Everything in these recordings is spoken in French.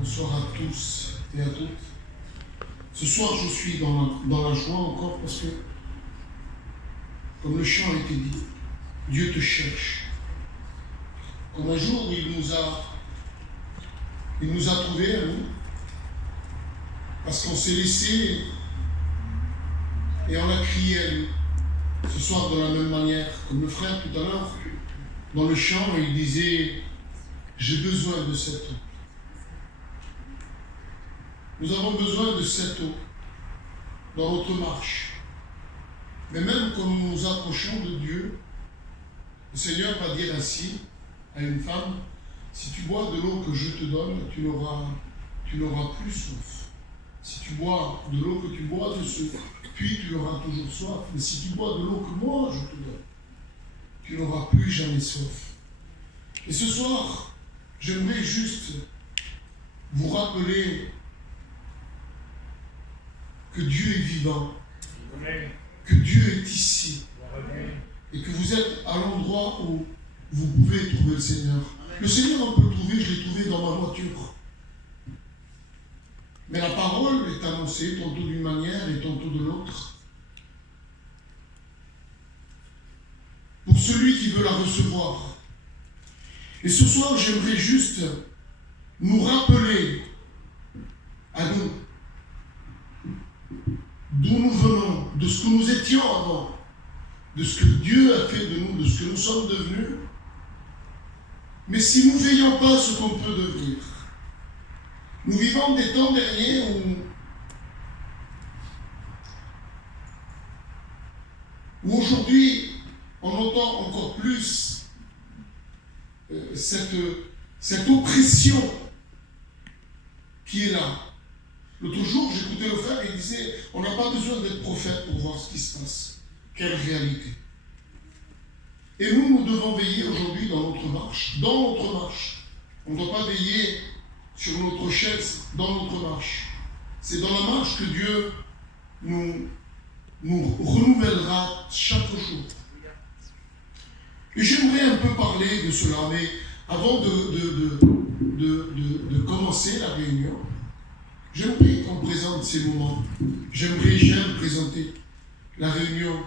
Bonsoir à tous et à toutes. Ce soir, je suis dans la joie encore parce que, comme le chant a été dit, Dieu te cherche. Comme un jour, il nous a trouvés à nous, parce qu'on s'est laissé et on a crié à lui. Ce soir, de la même manière, comme le frère tout à l'heure, dans le chant, il disait « J'ai besoin de cette eau ». Nous avons besoin de cette eau dans notre marche. Mais même quand nous nous approchons de Dieu, le Seigneur va dire ainsi à une femme, si tu bois de l'eau que je te donne, tu n'auras plus soif. Si tu bois de l'eau que tu bois de ce puits, tu auras toujours soif. Mais si tu bois de l'eau que moi je te donne, tu n'auras plus jamais soif. Et ce soir, j'aimerais juste vous rappeler que Dieu est vivant, que Dieu est ici, et que vous êtes à l'endroit où vous pouvez trouver le Seigneur. Le Seigneur, on peut le trouver, je l'ai trouvé dans ma voiture. Mais la parole est annoncée tantôt d'une manière et tantôt de l'autre. Pour celui qui veut la recevoir. Et ce soir, j'aimerais juste nous rappeler à nous d'où nous venons, de ce que nous étions avant, de ce que Dieu a fait de nous, de ce que nous sommes devenus. Mais si nous ne veillons pas ce qu'on peut devenir, nous vivons des temps derniers où aujourd'hui, on entend encore plus cette oppression qui est là. L'autre jour, j'écoutais le frère et il disait, on n'a pas besoin d'être prophète pour voir ce qui se passe. Quelle réalité. Et nous devons veiller aujourd'hui dans notre marche. Dans notre marche. On ne doit pas veiller sur notre chaise dans notre marche. C'est dans la marche que Dieu nous renouvellera chaque jour. Et j'aimerais un peu parler de cela, mais avant de commencer la réunion, j'aimerais qu'on présente ces moments. J'aime présenter la réunion.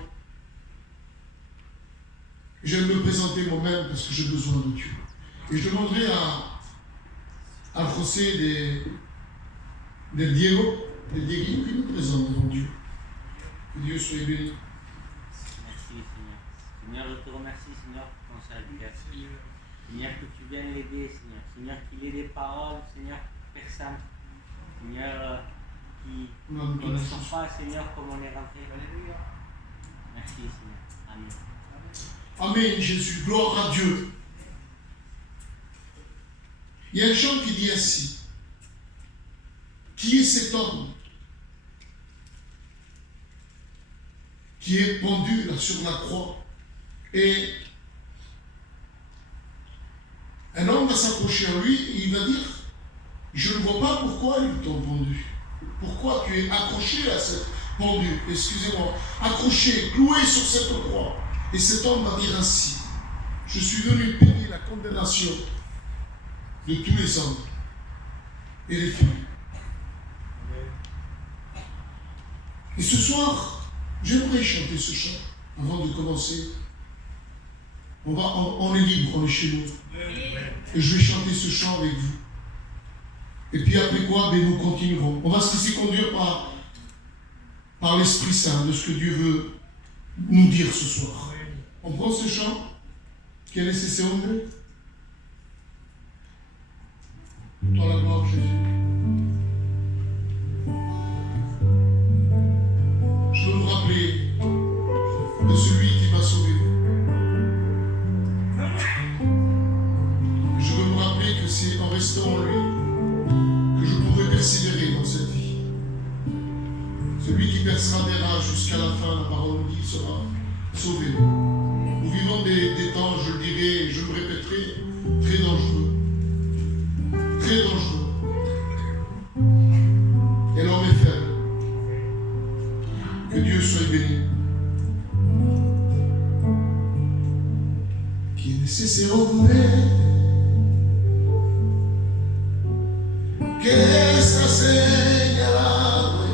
J'aime me présenter moi-même parce que j'ai besoin de Dieu. Et je demanderai à José de Diego qui nous présente devant Dieu. Que Dieu soit béni. Merci Seigneur. Seigneur, je te remercie Seigneur pour ton serviteur. Seigneur, que tu viennes l'aider Seigneur. Seigneur, qu'il ait des paroles, Seigneur, personne. Seigneur, qui ne sont pas Seigneur comme on est rentré. Alléluia. Merci Seigneur. Amen. Amen, Jésus, gloire à Dieu. Il y a un chant qui dit ainsi. Qui est cet homme qui est pendu là sur la croix? Et un homme va s'approcher à lui et il va dire, je ne vois pas pourquoi ils t'ont pendu. Pourquoi tu es accroché à cette pendule, excusez-moi, accroché, cloué sur cette croix. Et cet homme va dire ainsi, je suis venu payer la condamnation de tous les hommes et les femmes. Et ce soir, j'aimerais chanter ce chant avant de commencer. On est libre, on est chez nous. Et je vais chanter ce chant avec vous. Et puis après quoi, nous continuerons. On va se laisser conduire par l'Esprit Saint de ce que Dieu veut nous dire ce soir. On prend ce chant. Quel est ce hombre? Dans la gloire, Jésus. Je veux me rappeler de celui qui m'a sauvé. Je veux me rappeler que c'est en restant en lui que je pourrai persévérer dans cette vie. Celui qui percera des rages jusqu'à la fin, la parole nous dit, sera sauvé. Nous vivons des temps, je le dirai, et je me répéterai, très dangereux. Très dangereux. Et l'homme est faible. Que Dieu soit béni. Qui est nécessaire au vrai, que está señalado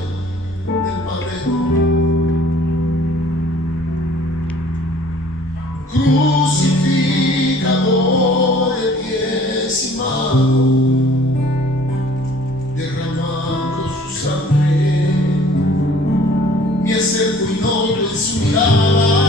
del madero, crucificado de pies y manos, derramando su sangre, me acerco y noto en su mirada.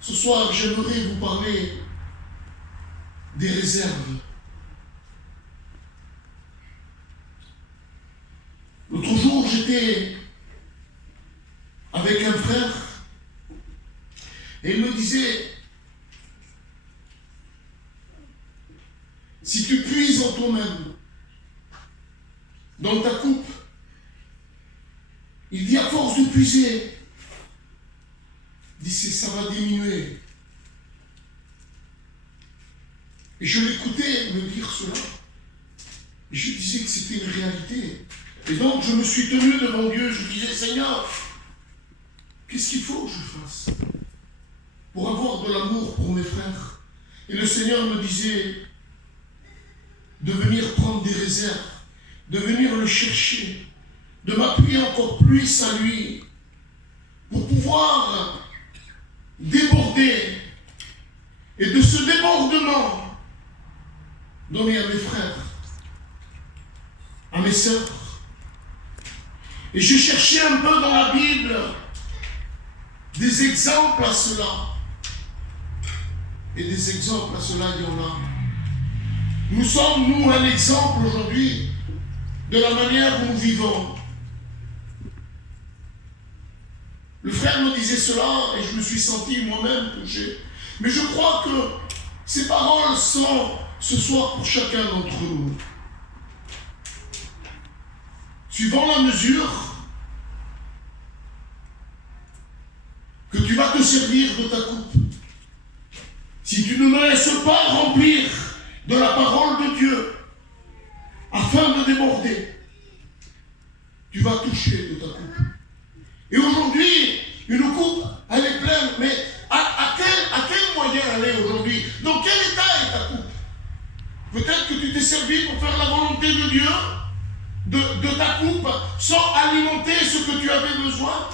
Ce soir, j'aimerais vous parler des réserves. L'autre jour, j'étais avec un frère et il me disait, si tu puises en toi-même, dans ta coupe, il dit à force de puiser, il dit ça va diminuer. Et je l'écoutais me dire cela. Et je disais que c'était une réalité. Et donc je me suis tenu devant Dieu, je disais, Seigneur, qu'est-ce qu'il faut que je fasse pour avoir de l'amour pour mes frères? Et le Seigneur me disait de venir prendre des réserves, de venir le chercher, de m'appuyer encore plus à lui, pour pouvoir déborder, et de ce débordement, donner à mes frères, à mes sœurs. Et je cherchais un peu dans la Bible des exemples à cela. Et des exemples à cela, il y en a. Nous sommes, nous, un exemple aujourd'hui de la manière où nous vivons. Le frère me disait cela et je me suis senti moi-même touché. Mais je crois que ces paroles sont ce soir pour chacun d'entre nous. Suivant la mesure que tu vas te servir de ta coupe, si tu ne laisses pas remplir de la parole de Dieu afin de déborder, tu vas toucher de ta coupe. Et aujourd'hui, une coupe, elle est pleine, mais à quel moyen elle est aujourd'hui? Dans quel état est ta coupe? Peut-être que tu t'es servi pour faire la volonté de Dieu, de ta coupe, sans alimenter ce que tu avais besoin.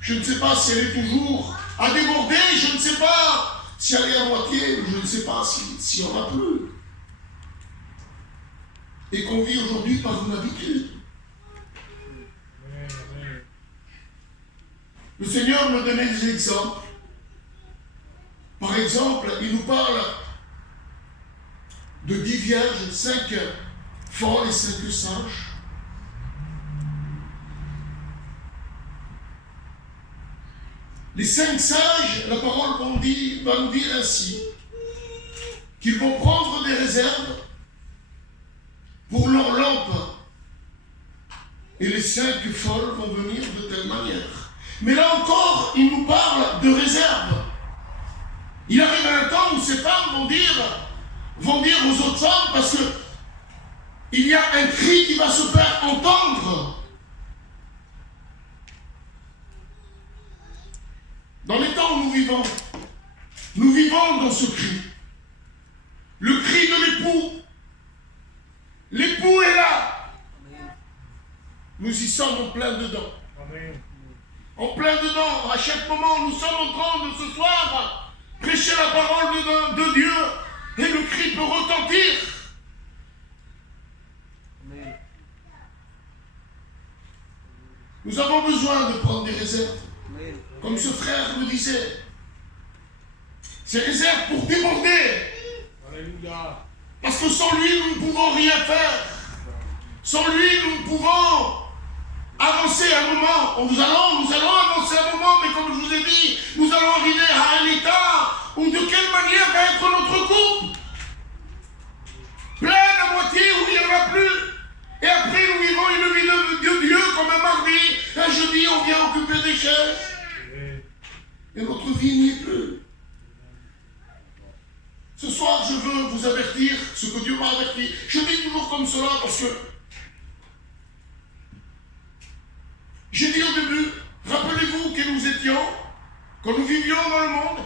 Je ne sais pas si elle est toujours à déborder, je ne sais pas si elle est à moitié, je ne sais pas s'il y en a plus. Et qu'on vit aujourd'hui par une habitude. Le Seigneur me donnait des exemples. Par exemple, il nous parle de 10 vierges, 5 folles et 5 sages. Les 5 sages, la parole va nous dire ainsi, qu'ils vont prendre des réserves pour leur lampe. Et les 5 folles vont venir de telle manière. Mais là encore, il nous parle de réserve. Il arrive un temps où ces femmes vont dire aux autres femmes, parce que il y a un cri qui va se faire entendre. Dans les temps où nous vivons dans ce cri. Le cri de l'époux. L'époux est là. Nous y sommes en plein dedans. Amen. En plein dedans, à chaque moment, nous sommes en train de ce soir prêcher la parole de Dieu et le cri peut retentir. Amen. Nous avons besoin de prendre des réserves. Amen. Comme ce frère me disait, ces réserves pour déborder. Alléluia. Parce que sans lui, nous ne pouvons rien faire. Sans lui, nous ne pouvons avancer un moment. Nous allons avancer un moment, mais comme je vous ai dit, nous allons arriver à un état où de quelle manière va être notre coupe? Pleine à moitié où il n'y en a plus. Et après, nous vivons une vie de Dieu comme un mardi, un jeudi, on vient occuper des chaises. Et notre vie n'y est plus. Ce soir, je veux vous avertir ce que Dieu m'a averti. Je dis toujours comme cela parce que j'ai dit au début, rappelez-vous que nous étions, quand nous vivions dans le monde,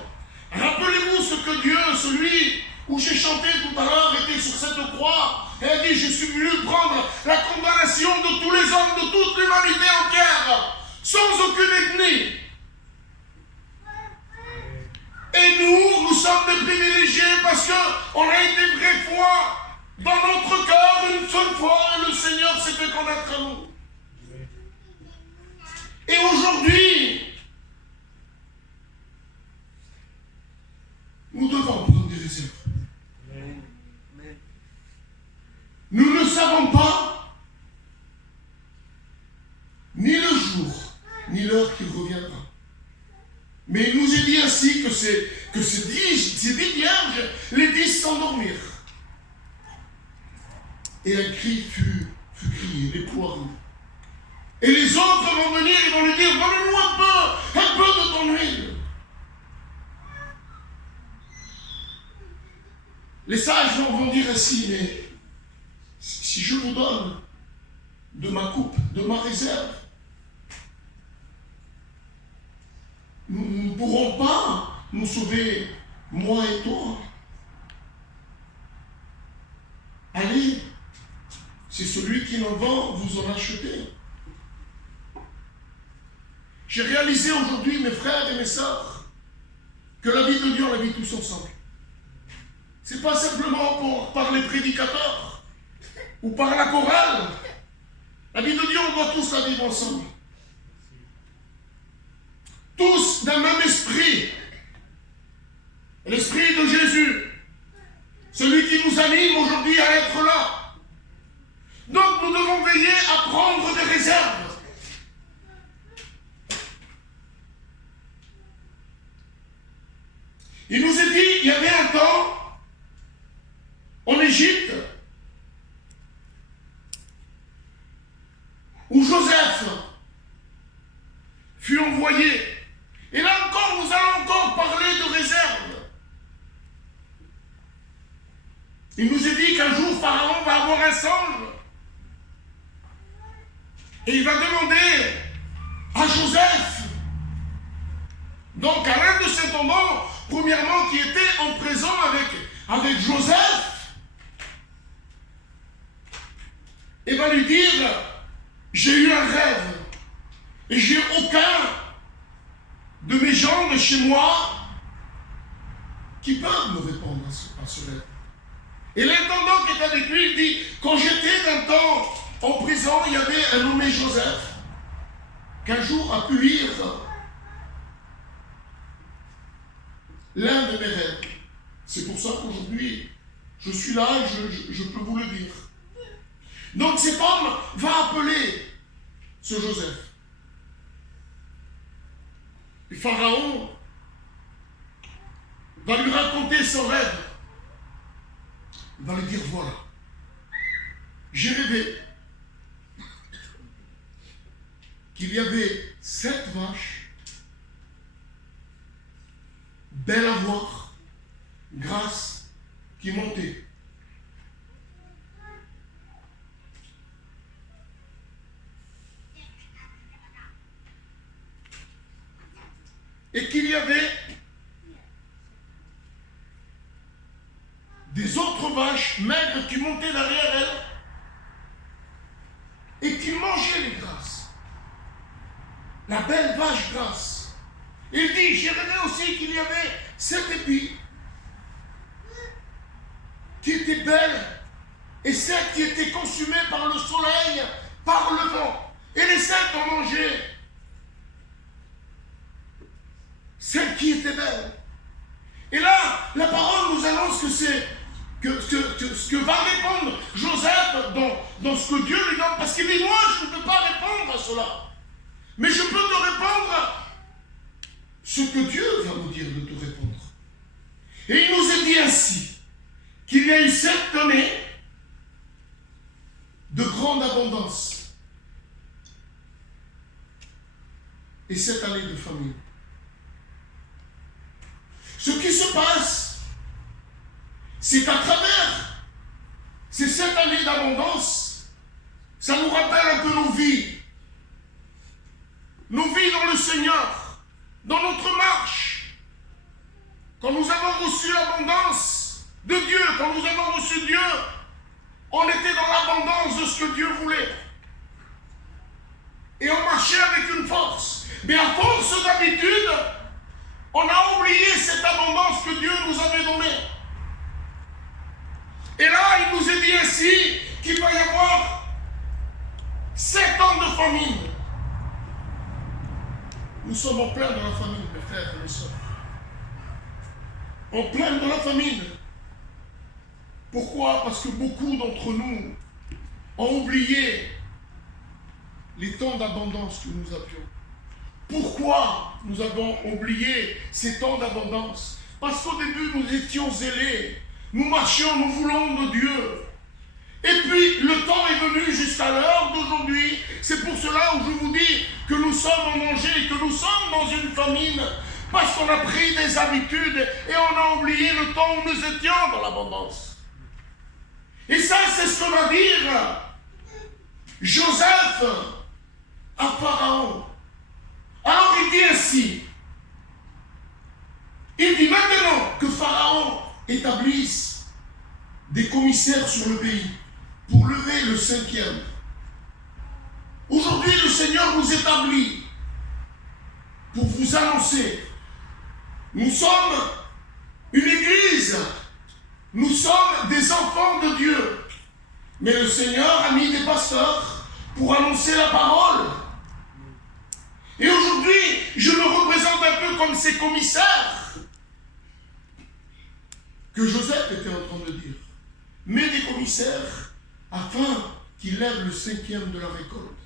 rappelez-vous ce que Dieu, celui où j'ai chanté tout à l'heure, était sur cette croix et a dit, je suis venu prendre la condamnation de tous les hommes, de toute l'humanité entière, sans aucune ethnie. Et nous sommes des privilégiés parce qu'on a été vraie foi dans notre cœur une seule fois et le Seigneur s'est fait connaître à nous. Et aujourd'hui, nous devons prendre des réserves. Nous ne savons pas ni le jour, ni l'heure qu'il reviendra. Mais il nous est dit ainsi que ces 10 vierges, les 10 s'endormirent. Et un cri fut crié, l'époux arrive. Et les autres vont venir, ils vont lui dire, donne-nous un peu de ton huile. Les sages vont dire ainsi, mais si je vous donne de ma coupe, de ma réserve, nous ne pourrons pas nous sauver, moi et toi. Allez, c'est celui qui en vend, vous en achetez. J'ai réalisé aujourd'hui, mes frères et mes sœurs, que la vie de Dieu, on la vit tous ensemble. Ce n'est pas simplement par les prédicateurs ou par la chorale. La vie de Dieu, on doit tous la vivre ensemble. Tous d'un même esprit. L'esprit de Jésus celui qui nous anime aujourd'hui à être là. Donc nous devons veiller à prendre des réserves. Il nous est dit, il y avait un temps en Égypte où Joseph fut envoyé. Et là encore, nous allons encore parler de réserve. Il nous est dit qu'un jour, Pharaon va avoir un songe. Et il va demander à Joseph, donc à l'un de ses tombants, premièrement, qui était en présent avec Joseph, et va lui dire, j'ai eu un rêve, et j'ai aucun de mes gens de chez moi qui peuvent me répondre à ce rêve. Et l'intendant qui est avec lui, il dit, quand j'étais d'un temps en prison, il y avait un nommé Joseph, qu'un jour a pu lire l'un de mes rêves. C'est pour ça qu'aujourd'hui, je suis là et je peux vous le dire. Donc cet homme va appeler ce Joseph. Et Pharaon va lui raconter son rêve. Il va lui dire, voilà, j'ai rêvé qu'il y avait 7 vaches, belles à voir, grasses, qui montaient. Et qu'il y avait des autres vaches maigres qui montaient derrière elles et qui mangeaient les grasses. La belle vache grasse. Il dit, j'ai rêvé aussi qu'il y avait 7 épis qui étaient belles et 7 qui étaient consumées par le soleil, par le vent. Et les 7 ont mangé celle qui était belle. Et là, la parole nous annonce que c'est ce que va répondre Joseph dans ce que Dieu lui donne. Parce qu'il dit, moi, je ne peux pas répondre à cela. Mais je peux te répondre ce que Dieu va nous dire de te répondre. Et il nous est dit ainsi, qu'il y a eu 7 années de grande abondance et 7 années de famine. Ce qui se passe, c'est à travers ces 7 années d'abondance, ça nous rappelle un peu nos vies dans le Seigneur, dans notre marche. Quand nous avons reçu l'abondance de Dieu, quand nous avons reçu Dieu, on était dans l'abondance de ce que Dieu voulait. Et on marchait avec une force. Mais à force d'habitude, on a oublié cette abondance que Dieu nous avait donnée. Et là, il nous est dit ainsi qu'il va y avoir 7 ans de famine. Nous sommes en plein dans la famine, mes frères et mes sœurs. En plein dans la famine. Pourquoi? Parce que beaucoup d'entre nous ont oublié les temps d'abondance que nous avions. Pourquoi nous avons oublié ces temps d'abondance? Parce qu'au début, nous étions zélés. Nous marchions, nous voulons de Dieu. Et puis, le temps est venu jusqu'à l'heure d'aujourd'hui. C'est pour cela où je vous dis que nous sommes en danger et que nous sommes dans une famine. Parce qu'on a pris des habitudes et on a oublié le temps où nous étions dans l'abondance. Et ça, c'est ce que va dire Joseph à Pharaon. Alors il dit ainsi, il dit maintenant que Pharaon établisse des commissaires sur le pays pour lever le 5e. Aujourd'hui, le Seigneur vous établit pour vous annoncer, nous sommes une église, nous sommes des enfants de Dieu, mais le Seigneur a mis des pasteurs pour annoncer la parole. Et aujourd'hui, je me représente un peu comme ces commissaires que Joseph était en train de dire. Mets des commissaires afin qu'ils lèvent le 5e de la récolte.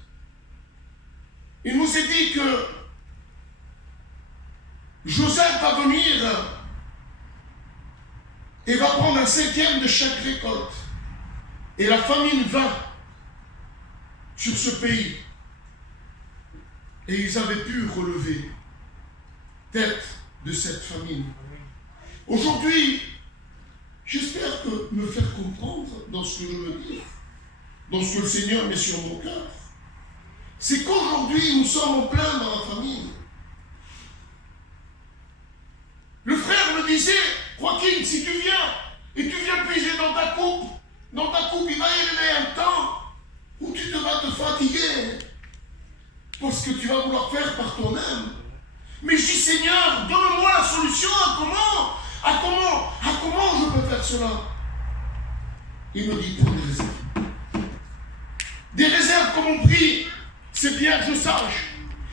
Il nous est dit que Joseph va venir et va prendre un 5e de chaque récolte. Et la famine vint sur ce pays. Et ils avaient pu relever tête de cette famine. Aujourd'hui, j'espère que me faire comprendre dans ce que je veux dire, dans ce que le Seigneur met sur mon cœur, c'est qu'aujourd'hui, nous sommes en plein dans la famine. Le frère me disait, Joaquin, si tu viens, et tu viens puiser dans ta coupe, il va y arriver un temps où tu vas te fatiguer, parce que tu vas vouloir faire par toi-même. Mais je dis, Seigneur, donne-moi la solution à comment je peux faire cela. Il me dit, prends des réserves. Des réserves comme on prie, c'est bien que je sache.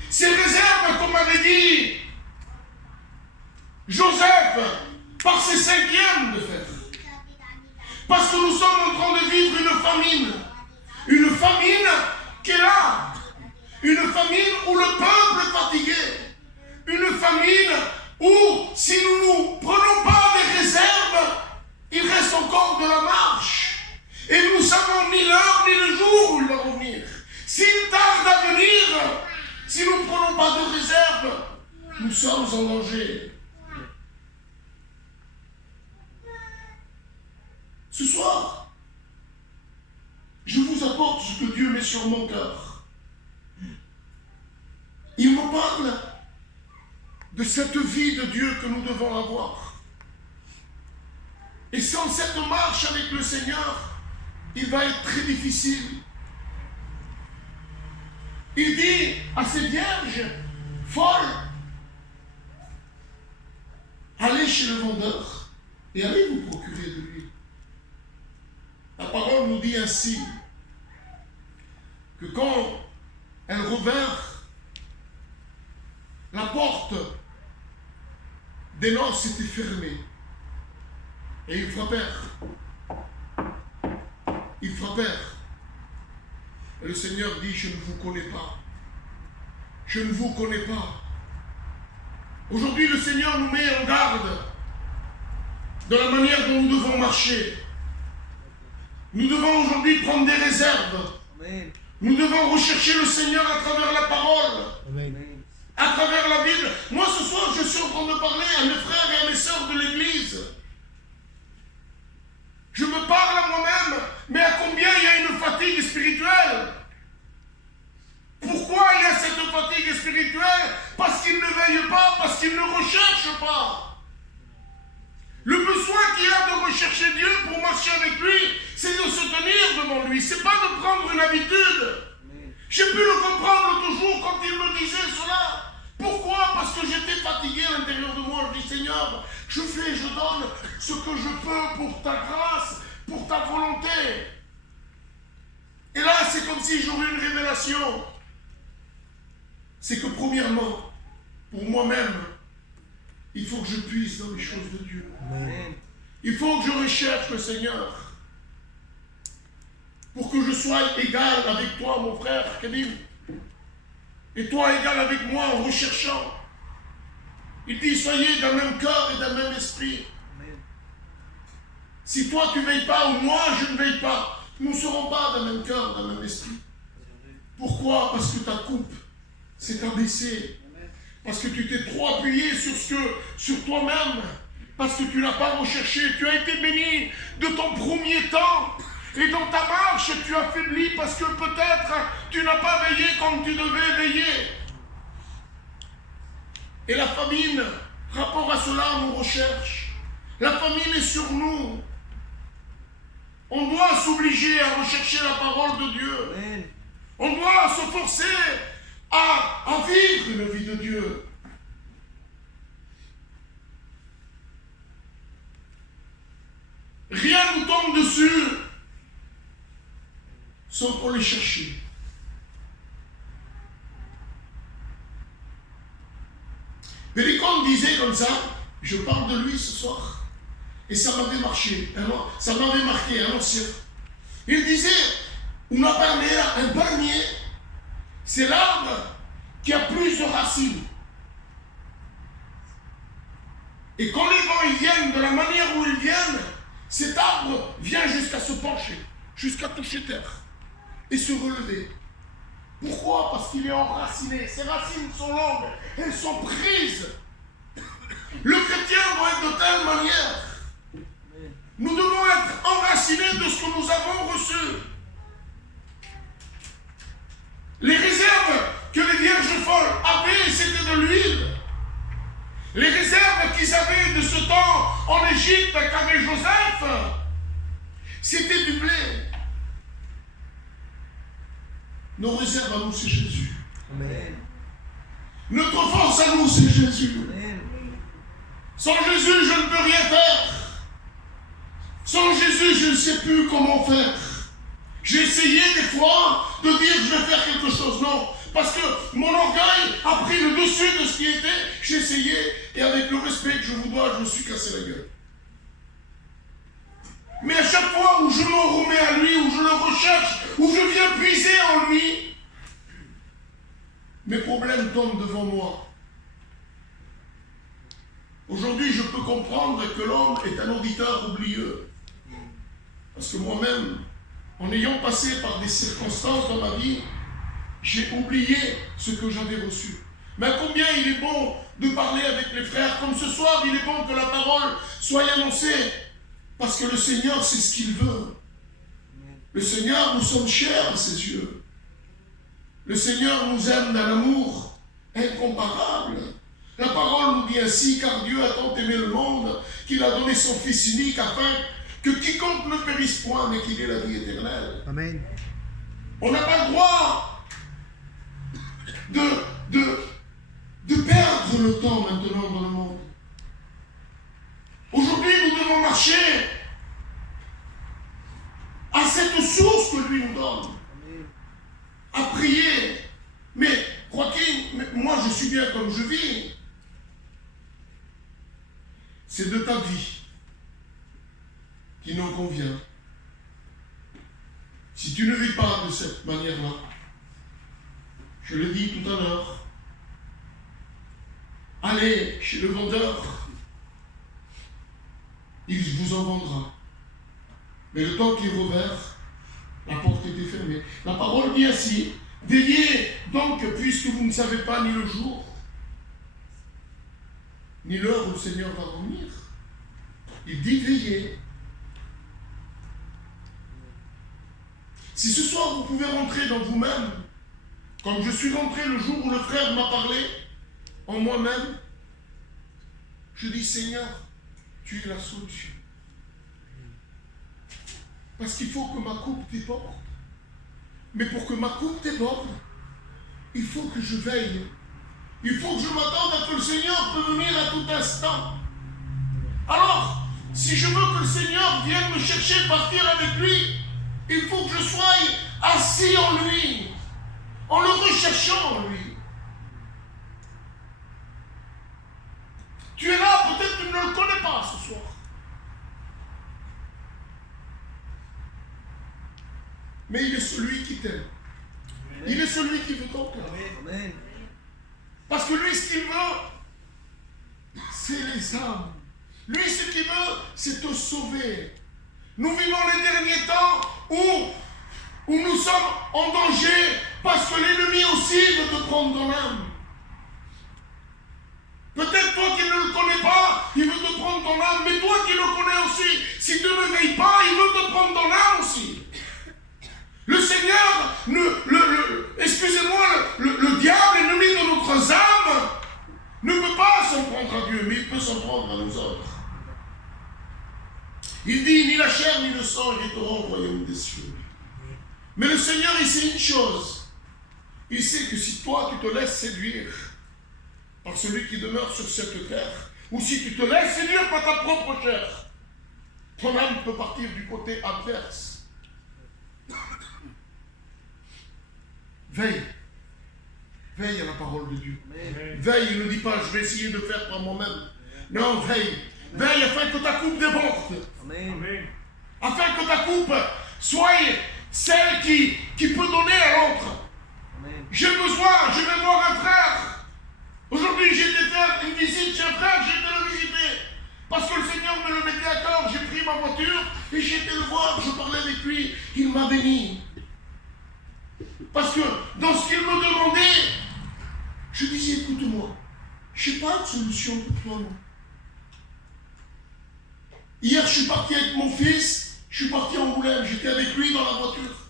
Ces réserves, comme avait dit Joseph, par ses 5e de faire. Parce que nous sommes en train de vivre une famine. Une famine qui est là. Une famine où le peuple est fatigué. Une famine où, si nous ne prenons pas des réserves, il reste encore de la marche. Et nous ne savons ni l'heure ni le jour où il va revenir. S'il tarde à venir, si nous ne prenons pas de réserve, nous sommes en danger. Ce soir, je vous apporte ce que Dieu met sur mon cœur. Il me parle de cette vie de Dieu que nous devons avoir. Et sans cette marche avec le Seigneur, il va être très difficile. Il dit à ces vierges folles, allez chez le vendeur et allez vous procurer de l'huile. La parole nous dit ainsi que quand elles revinrent, la porte des noces était fermée. Et ils frappèrent. Ils frappèrent. Et le Seigneur dit, je ne vous connais pas. Je ne vous connais pas. Aujourd'hui, le Seigneur nous met en garde de la manière dont nous devons marcher. Nous devons aujourd'hui prendre des réserves. Amen. Nous devons rechercher le Seigneur à travers la parole. Amen. À travers la Bible. Moi, ce soir, je suis en train de parler à mes frères et à mes sœurs de l'Église. Je me parle à moi-même, mais à combien il y a une fatigue spirituelle? Pourquoi il y a cette fatigue spirituelle? Parce qu'ils ne veillent pas, parce qu'ils ne recherchent pas. Le besoin qu'il y a de rechercher Dieu pour marcher avec lui, c'est de se tenir devant lui. C'est pas de prendre une habitude. J'ai pu le comprendre toujours quand il me disait cela. Pourquoi? Parce que j'étais fatigué à l'intérieur de moi. Je dis, Seigneur, je donne ce que je peux pour ta grâce, pour ta volonté. Et là, c'est comme si j'aurais une révélation. C'est que premièrement, pour moi-même, il faut que je puisse dans les choses de Dieu. Amen. Il faut que je recherche le Seigneur. Pour que je sois égal avec toi, mon frère Kevin. Et toi égal avec moi en recherchant. Il dit, soyez d'un même cœur et d'un même esprit. Amen. Si toi tu ne veilles pas ou moi je ne veille pas, nous ne serons pas d'un même cœur, d'un même esprit. Pourquoi? Parce que ta coupe s'est abaissée. Parce que tu t'es trop appuyé sur toi-même. Parce que tu n'as pas recherché. Tu as été béni de ton premier temps. Et dans ta marche, tu as faibli parce que peut-être tu n'as pas veillé comme tu devais veiller. Et la famine, rapport à cela, nous recherche. La famine est sur nous. On doit s'obliger à rechercher la parole de Dieu. Amen. On doit se forcer à vivre une vie de Dieu. Rien ne nous tombe dessus sans qu'on les cherche. Pélicon disait comme ça, je parle de lui ce soir, Et ça m'avait marqué, un ancien. Il disait, una palmera, un palmier, c'est l'arbre qui a plus de racines. Et quand les vents ils viennent, de la manière où ils viennent, cet arbre vient jusqu'à se pencher, jusqu'à toucher terre et se relever. Pourquoi? Parce qu'il est enraciné. Ses racines sont longues, elles sont prises. Le chrétien doit être de telle manière. Nous devons être enracinés de ce que nous avons reçu. Les réserves que les vierges folles avaient, c'était de l'huile. Les réserves qu'ils avaient de ce temps en Égypte qu'avait Joseph, c'était du blé. Nos réserves à nous, c'est Jésus. Amen. Notre force à nous, c'est Jésus. Amen. Sans Jésus, je ne peux rien faire. Sans Jésus, je ne sais plus comment faire. J'ai essayé des fois de dire je vais faire quelque chose. Non, parce que mon orgueil a pris le dessus de ce qui était. J'ai essayé et avec le respect que je vous dois, je me suis cassé la gueule. Mais à chaque fois où je m'en remets à lui, où je le recherche, où je viens puiser en lui, mes problèmes tombent devant moi. Aujourd'hui, je peux comprendre que l'homme est un auditeur oublieux. Parce que moi-même, en ayant passé par des circonstances dans ma vie, j'ai oublié ce que j'avais reçu. Mais combien il est bon de parler avec les frères. Comme ce soir, il est bon que la parole soit annoncée. Parce que le Seigneur, c'est ce qu'il veut. Le Seigneur, nous sommes chers à ses yeux. Le Seigneur nous aime d'un amour incomparable. La parole nous dit ainsi, car Dieu a tant aimé le monde qu'il a donné son Fils unique afin que quiconque ne périsse point, mais qu'il ait la vie éternelle. Amen. On n'a pas le droit de perdre le temps maintenant dans le monde. Aujourd'hui, nous devons marcher à cette source que lui nous donne. À prier. Mais, Joaquin, moi je suis bien comme je vis. C'est de ta vie qui nous convient. Si tu ne vis pas de cette manière-là, je le dis tout à l'heure, allez chez le vendeur, il vous en vendra. Mais le temps qu'il revers, la porte était fermée. La parole dit ainsi, veillez donc, puisque vous ne savez pas ni le jour, ni l'heure où le Seigneur va revenir. Il dit veillez. Si ce soir vous pouvez rentrer dans vous-même, comme je suis rentré le jour où le frère m'a parlé, en moi-même, je dis Seigneur, tu es la solution. Parce qu'il faut que ma coupe déborde. Mais pour que ma coupe déborde, il faut que je veille. Il faut que je m'attende à que le Seigneur peut venir à tout instant. Alors, si je veux que le Seigneur vienne me chercher, partir avec lui, il faut que je sois assis en lui, en le recherchant en lui. Tu es là, peut-être que tu ne le connais pas ce soir. Mais il est celui qui t'aime. Il est celui qui veut ton cœur. Amen. Parce que lui, ce qu'il veut, c'est les âmes. Lui, ce qu'il veut, c'est te sauver. Nous vivons les derniers temps où nous sommes en danger parce que l'ennemi aussi veut te prendre dans l'âme. Peut-être toi qui ne le connais pas, il veut te prendre dans l'âme, mais toi qui le connais aussi, si tu ne veilles pas, il veut te prendre dans l'âme aussi. Le Seigneur, excusez-moi, le diable, ennemi de notre âme, ne peut pas s'en prendre à Dieu, mais il peut s'en prendre à nous autres. Il dit, ni la chair ni le sang hériteront au royaume des cieux. Mais le Seigneur, il sait une chose. Il sait que si toi, tu te laisses séduire par celui qui demeure sur cette terre, ou si tu te laisses séduire par ta propre chair, ton âme peut partir du côté adverse. Veille. Veille à la parole de Dieu. Veille, il ne dit pas, je vais essayer de faire par moi-même. Non, veille. Veille afin que ta coupe déborde. Amen. Afin que ta coupe soit celle qui peut donner à l'autre. J'ai besoin, je vais voir un frère. Aujourd'hui, j'ai été faire une visite chez un frère, j'ai été le visiter. Parce que le Seigneur me le mettait à cœur. J'ai pris ma voiture et j'ai été le voir. Je parlais avec lui. Il m'a béni. Parce que dans ce qu'il me demandait, je disais, écoute-moi, je n'ai pas de solution pour toi, non. Hier, je suis parti avec mon fils, je suis parti en Angoulême, j'étais avec lui dans la voiture.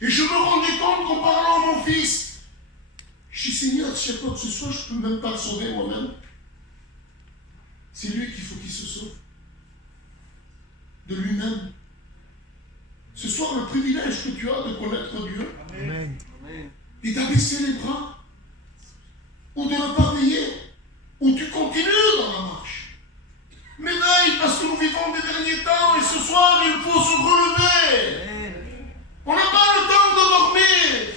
Et je me rendais compte qu'en parlant à mon fils, je dis, Seigneur, si il y a quoi que ce soit, je ne peux même pas le sauver moi-même. C'est lui qu'il faut qu'il se sauve. De lui-même. Ce soir, le privilège que tu as de connaître Dieu, Amen. et d'abaisser les bras, ou de ne pas veiller, ou tu continues dans la marche. Mais veille, parce que nous vivons des derniers temps, et ce soir, il faut se relever. On n'a pas le temps de dormir.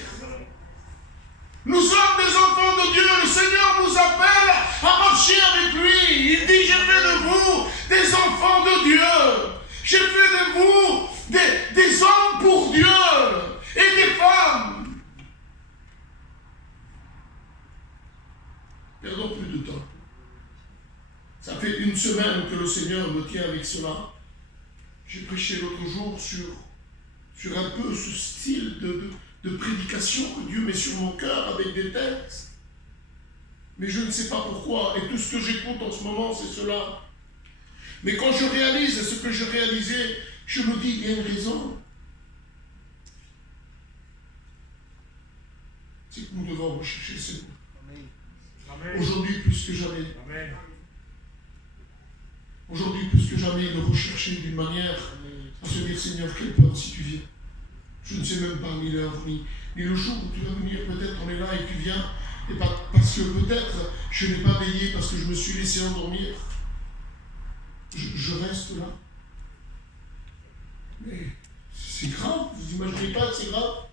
Nous sommes des enfants de Dieu. Le Seigneur nous appelle à marcher avec lui. Il dit, j'ai fait de vous des enfants de Dieu. J'ai fait de vous des hommes pour Dieu et des femmes. Perdons plus de temps. Ça fait une semaine que le Seigneur me tient avec cela. J'ai prêché l'autre jour sur un peu ce style de prédication que Dieu met sur mon cœur avec des textes. Mais je ne sais pas pourquoi. Et tout ce que j'écoute en ce moment, c'est cela. Mais quand je réalise ce que je réalisais, je me dis, il y a une raison. C'est que nous devons rechercher le Seigneur. Aujourd'hui, plus que jamais. Amen. Aujourd'hui, plus que jamais, de rechercher d'une manière à se dire, Seigneur, quelle peur si tu viens. Je ne sais même pas ni l'heure, ni le jour où tu vas venir. Peut-être on est là et tu viens. Et parce que peut-être je n'ai pas veillé, parce que je me suis laissé endormir. Je reste là. Mais c'est grave. Vous n'imaginez pas que c'est grave?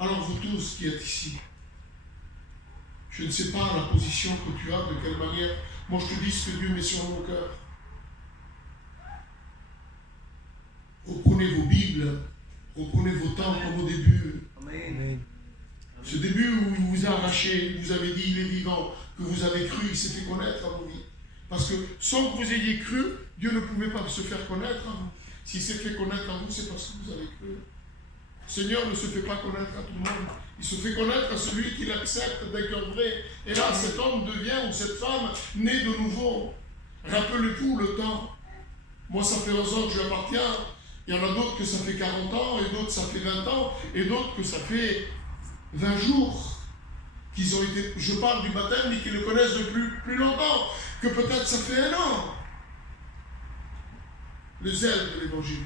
Alors vous tous qui êtes ici, je ne sais pas la position que tu as, de quelle manière. Moi je te dis ce que Dieu met sur mon cœur. Reprenez vos Bibles, reprenez vos temps comme au début. Amen. Ce début où il vous a arraché, il vous avez dit il est vivant, que vous avez cru, il s'est fait connaître à vos vies. Parce que sans que vous ayez cru, Dieu ne pouvait pas se faire connaître à vous. S'il s'est fait connaître à vous, c'est parce que vous avez cru. Le Seigneur ne se fait pas connaître à tout le monde. Il se fait connaître à celui qui l'accepte d'un cœur vrai. Et là, cet homme devient, ou cette femme, naît de nouveau. Rappelez-vous le temps. Moi, ça fait 11 ans que je lui appartiens. Il y en a d'autres que ça fait 40 ans, et d'autres ça fait 20 ans, et d'autres que ça fait 20 jours qu'ils ont été. Je parle du baptême, mais qu'ils le connaissent depuis plus longtemps, que peut-être ça fait 1 an. Le zèle de l'évangile,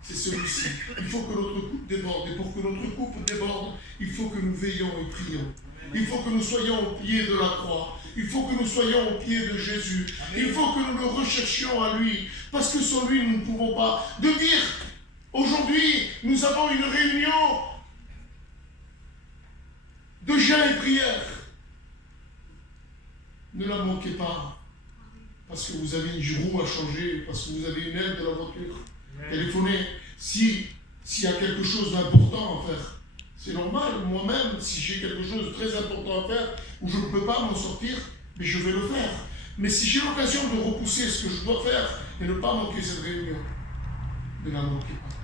c'est celui-ci. Il faut que notre coupe déborde, et pour que notre coupe déborde, il faut que nous veillons et prions. Il faut que nous soyons au pied de la croix. Il faut que nous soyons au pied de Jésus. Il faut que nous le recherchions à lui. Parce que sans lui, nous ne pouvons pas. De dire, aujourd'hui, nous avons une réunion de jeûne et prière. Ne la manquez pas. Parce que vous avez une roue à changer, parce que vous avez une aide de la voiture. Téléphonez. S'il y a quelque chose d'important à faire. C'est normal, moi-même, si j'ai quelque chose de très important à faire, où je ne peux pas m'en sortir, mais je vais le faire. Mais si j'ai l'occasion de repousser ce que je dois faire et ne pas manquer cette réunion, ne la manquez pas.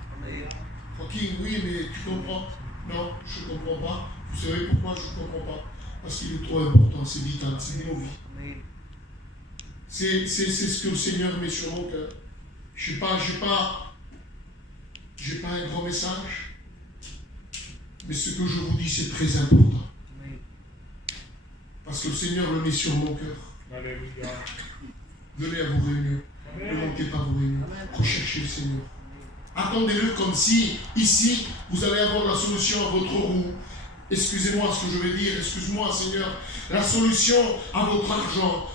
Joaquin, oui, mais tu comprends? Non, je ne comprends pas. Vous savez pourquoi je ne comprends pas? Parce qu'il est trop important, c'est vital, c'est nos vies. C'est ce que le Seigneur met sur mon cœur. Je n'ai pas un grand message. Mais ce que je vous dis, c'est très important. Parce que le Seigneur le met sur mon cœur. Alléluia. Venez à vos réunions. Ne manquez pas vos réunions. Recherchez le Seigneur. Attendez-le comme si, ici, vous allez avoir la solution à votre roue. Excusez-moi ce que je vais dire. Excuse-moi, Seigneur. La solution à votre argent.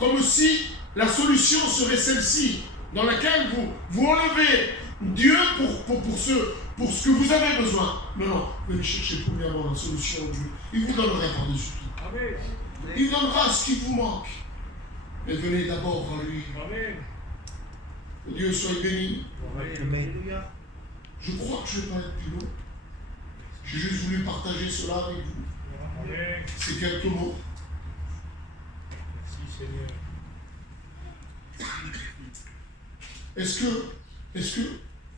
Comme si la solution serait celle-ci, dans laquelle vous enlevez Dieu pour ce que vous avez besoin. Non, venez chercher premièrement la solution à Dieu. Il vous donnera par-dessus tout. Il donnera ce qui vous manque. Mais venez d'abord à lui. Amen. Que Dieu soit béni. Amen. Je crois que je ne vais pas être plus long. J'ai juste voulu partager cela avec vous. Amen. Ces quelques mots. Merci Seigneur.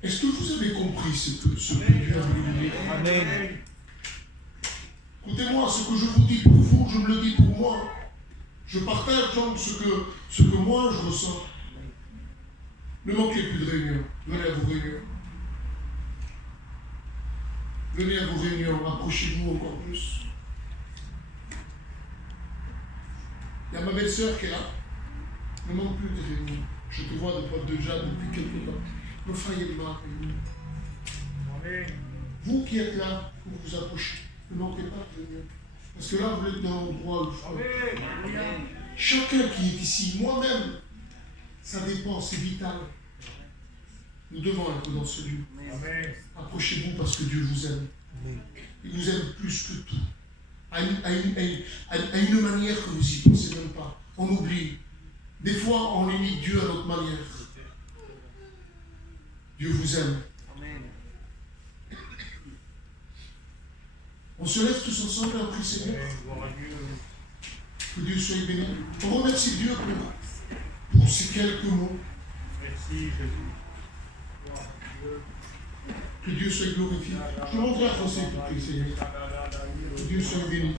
Est-ce que vous avez compris ce que Dieu a voulu vous dire? Amen. Écoutez-moi, ce que je vous dis pour vous, je me le dis pour moi. Je partage donc ce que moi je ressens. Ne manquez plus de réunions. Venez à vos réunions. Venez à vos réunions, approchez-vous encore plus. Il y a ma belle-sœur qui est là. Ne manque plus de réunions. Je te vois déjà depuis quelque temps. Ne faillez pas réunion. Amen. Vous qui êtes là, vous vous approchez. Ne manquez pas de réunion. Parce que là, vous êtes dans l'endroit où il faut. Amen. Chacun qui est ici, moi-même, ça dépend, c'est vital. Nous devons être dans ce lieu. Amen. Approchez-vous parce que Dieu vous aime. Il vous aime plus que tout. À une manière que vous n'y pensez même pas. On oublie. Des fois, on limite Dieu à notre manière. Dieu vous aime. Amen. On se lève tous ensemble et on prie Seigneur. Amen. Gloire à Dieu. Que Dieu soit béni. On remercie Dieu pour ces quelques mots. Merci Jésus. Gloire à Dieu. Que Dieu soit glorifié. Je te montrerai à Français écouter, Seigneur. Que Dieu soit béni.